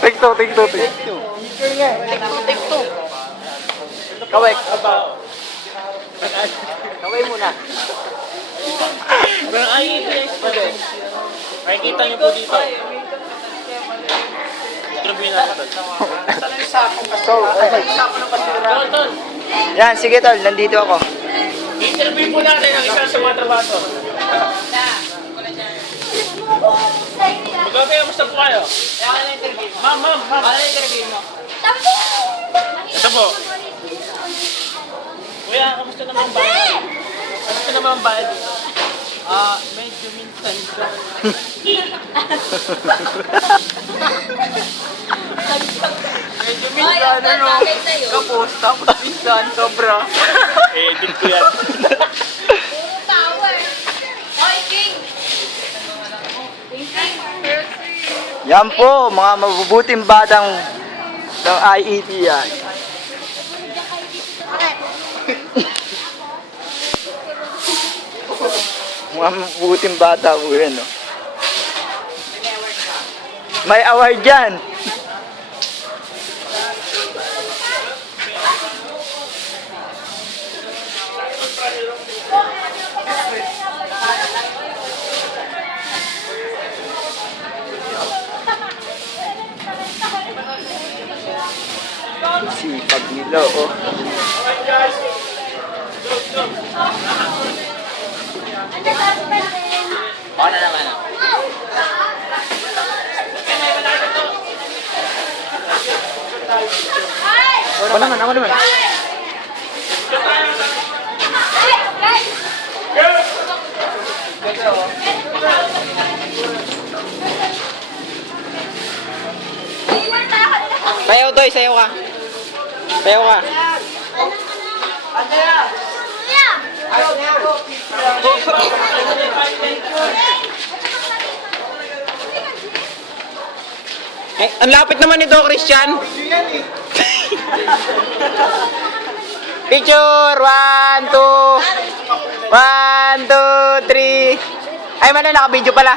Take two. Take two. Kaway. Kaway muna. Pero ay, makikita niyo po dito. Interview natin. Tol, Yan, sige tol, nandito ako. interview po natin ang isa sa mga trabaho. Magabi, kamusta po kayo? Ma'am. Ito po. Kuya, kamusta naman ang bayad? Kamusta naman ang bayad dito? Medyo minsan ko. Medyo minsan, kapos, tapos minsan, sobra. Edit ko yan. Yan po, mga mabubuting batang ng IET yan. Mga mabubuting bata po yan, no? May award dyan. Sipag nila, oh. Alright guys. Go. Ako na naman, oh. Ako naman. Payaw, Toy, sayaw ka. Payaw ka. Eh, ang lapit naman nito, Christian. Picture! 1, 2, 3. Ay, man na, naka-video pala.